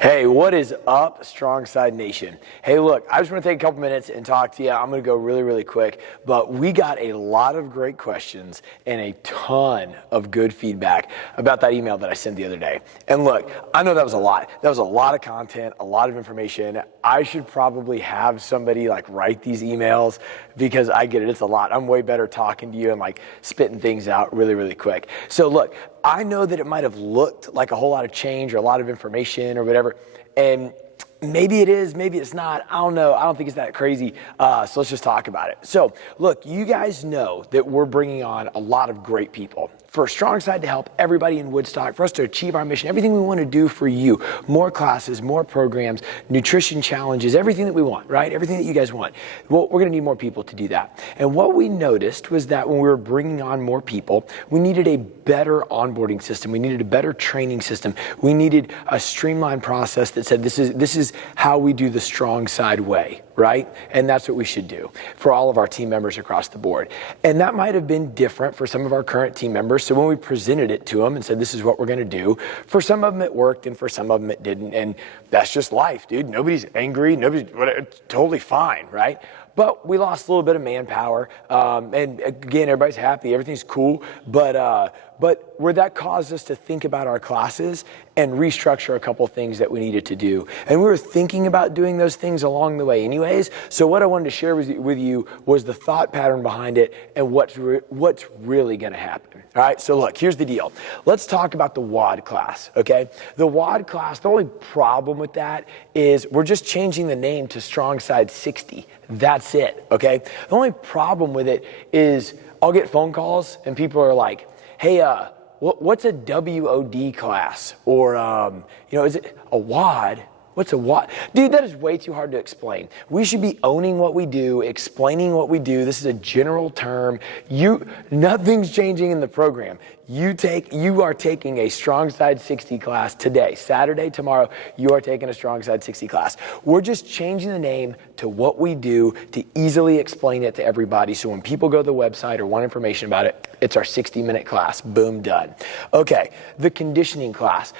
Hey, what is up, Strong Side Nation? Hey, look, I just want to take a couple minutes and talk to you. I'm going to go really quick, but we got a lot of great questions and a ton of good feedback about that email that I sent the other day. And look, I know that was a lot. That was a lot of content, a lot of information. I should probably have somebody write these emails because I get it. It's a lot. I'm way better talking to you and spitting things out really quick. So look, I know that it might have looked like a whole lot of change or a lot of information or whatever, and maybe it is, maybe it's not. I don't know. I don't think it's that crazy. So let's just talk about it. So look, you guys know that we're bringing on a lot of great people for Strong Side to help everybody in Woodstock, for us to achieve our mission, everything we want to do for you, more classes, more programs, nutrition challenges, everything that we want, right? Everything that you guys want. Well, we're going to need more people to do that. And what we noticed was that when we were bringing on more people, we needed a better onboarding system. We needed a better training system. We needed a streamlined process that said, this is how we do the Strong Side way, right? And that's what we should do for all of our team members across the board. And that might have been different for some of our current team members. So when we presented it to them and said, this is what we're going to do, for some of them it worked and for some of them it didn't. And that's just life, dude. Nobody's angry. It's totally fine, right? But we lost a little bit of manpower. And again, everybody's happy. Everything's cool. But where that caused us to think about our classes and restructure a couple things that we needed to do. And we were thinking about doing those things along the way anyways. So what I wanted to share with you was the thought pattern behind it and what's really going to happen. All right, so look, here's the deal. Let's talk about the WOD class, okay? The WOD class, the only problem with that is we're just changing the name to Strong Side 60. That's it, okay? The only problem with it is I'll get phone calls and people are like, hey, what's a WOD class? Or, is it a WOD? What's a WOD? Dude, that is way too hard to explain. We should be owning what we do, explaining what we do. This is a general term. Nothing's changing in the program. You are taking a Strong Side 60 class today, Saturday, tomorrow, you are taking a Strong Side 60 class. We're just changing the name to what we do to easily explain it to everybody. So when people go to the website or want information about it, it's our 60-minute class. Boom, done. Okay, the conditioning class.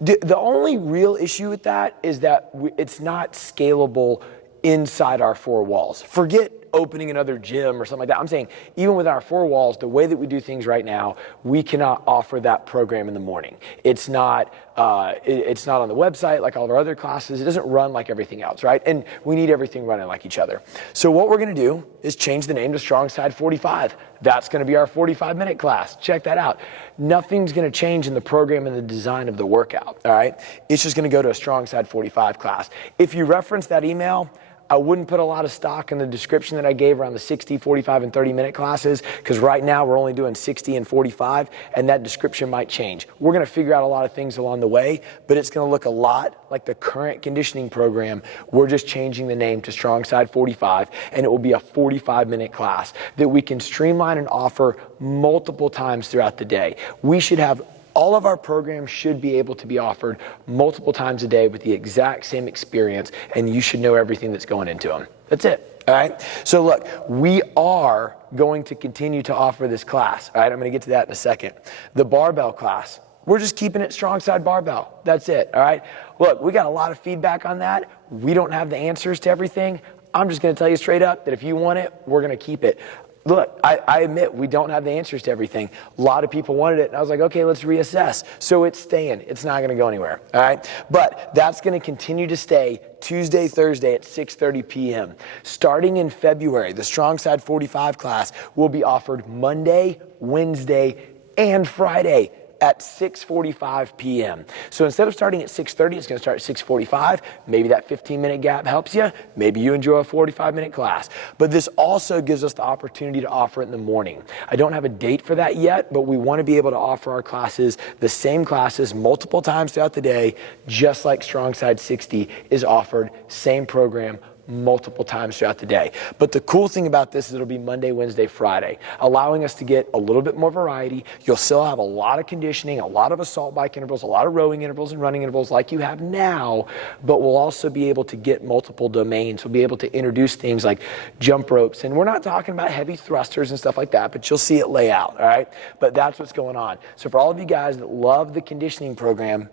The only real issue with that is that it's not scalable inside our four walls. Forget opening another gym or something like that. I'm saying even with our four walls, the way that we do things right now, we cannot offer that program in the morning. It's not on the website like all of our other classes. It doesn't run like everything else, right? And we need everything running like each other. So what we're going to do is change the name to Strong Side 45. That's going to be our 45-minute class. Check that out. Nothing's going to change in the program and the design of the workout, all right? It's just going to go to a Strong Side 45 class. If you reference that email, I wouldn't put a lot of stock in the description that I gave around the 60, 45, and 30-minute classes because right now we're only doing 60 and 45, and that description might change. We're going to figure out a lot of things along the way, but it's going to look a lot like the current conditioning program. We're just changing the name to Strong Side 45, and it will be a 45-minute class that we can streamline and offer multiple times throughout the day. We should have all of our programs should be able to be offered multiple times a day with the exact same experience, and you should know everything that's going into them. That's it, all right? So look, we are going to continue to offer this class, all right? I'm going to get to that in a second. The barbell class, we're just keeping it Strong Side Barbell. That's it, all right? Look, we got a lot of feedback on that. We don't have the answers to everything. I'm just going to tell you straight up that if you want it, we're going to keep it. Look, I admit we don't have the answers to everything. A lot of people wanted it, and I was like, okay, let's reassess. So it's staying. It's not going to go anywhere, all right? But that's going to continue to stay Tuesday, Thursday at 6:30 p.m. Starting in February, the Strong Side 45 class will be offered Monday, Wednesday, and Friday at 6:45 p.m. So instead of starting at 6:30, it's going to start at 6:45. Maybe that 15-minute gap helps you. Maybe you enjoy a 45-minute class. But this also gives us the opportunity to offer it in the morning. I don't have a date for that yet, but we want to be able to offer our classes, the same classes, multiple times throughout the day, just like Strong Side 60 is offered, same program, multiple times throughout the day. But the cool thing about this is it'll be Monday, Wednesday, Friday, allowing us to get a little bit more variety. You'll still have a lot of conditioning, a lot of assault bike intervals, a lot of rowing intervals and running intervals like you have now, but we'll also be able to get multiple domains. We'll be able to introduce things like jump ropes, and we're not talking about heavy thrusters and stuff like that, but you'll see it lay out, all right? But that's what's going on. So for all of you guys that love the conditioning program,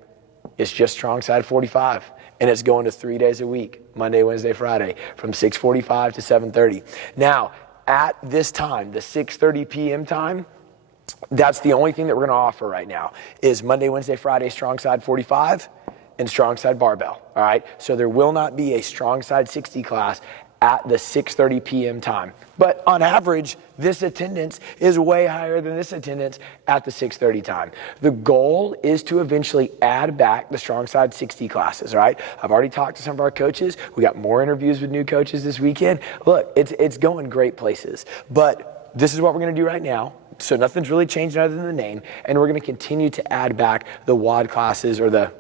It's just Strong Side 45, and it's going to 3 days a week, Monday, Wednesday, Friday, from 6:45 to 7:30. Now, at this time, the 6:30 p.m. time, that's the only thing that we're going to offer right now is Monday, Wednesday, Friday, Strong Side 45 and Strong Side Barbell, all right? So there will not be a Strong Side 60 class at the 6:30 p.m. time. But on average, this attendance is way higher than this attendance at the 6:30 time. The goal is to eventually add back the Strong Side 60 classes, right? I've already talked to some of our coaches. We got more interviews with new coaches this weekend. Look, it's going great places. But this is what we're going to do right now. So nothing's really changed other than the name, and we're going to continue to add back the WOD classes or the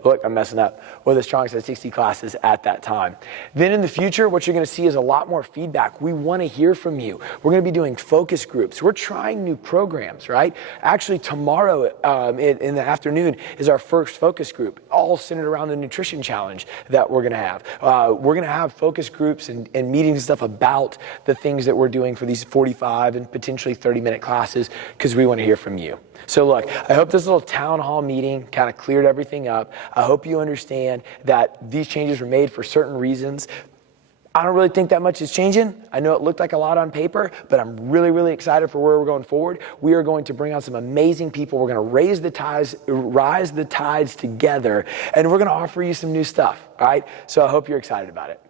Strong Side 60 classes at that time. Then in the future, what you're going to see is a lot more feedback. We want to hear from you. We're going to be doing focus groups. We're trying new programs, right? Actually, tomorrow in the afternoon is our first focus group, all centered around the nutrition challenge that we're going to have. We're going to have focus groups and meetings and stuff about the things that we're doing for these 45 and potentially 30-minute classes, because we want to hear from you. So look, I hope this little town hall meeting kind of cleared everything up. I hope you understand that these changes were made for certain reasons. I don't really think that much is changing. I know it looked like a lot on paper, but I'm really, really excited for where we're going forward. We are going to bring on some amazing people. We're going to rise the tides together, and we're going to offer you some new stuff, all right? So I hope you're excited about it.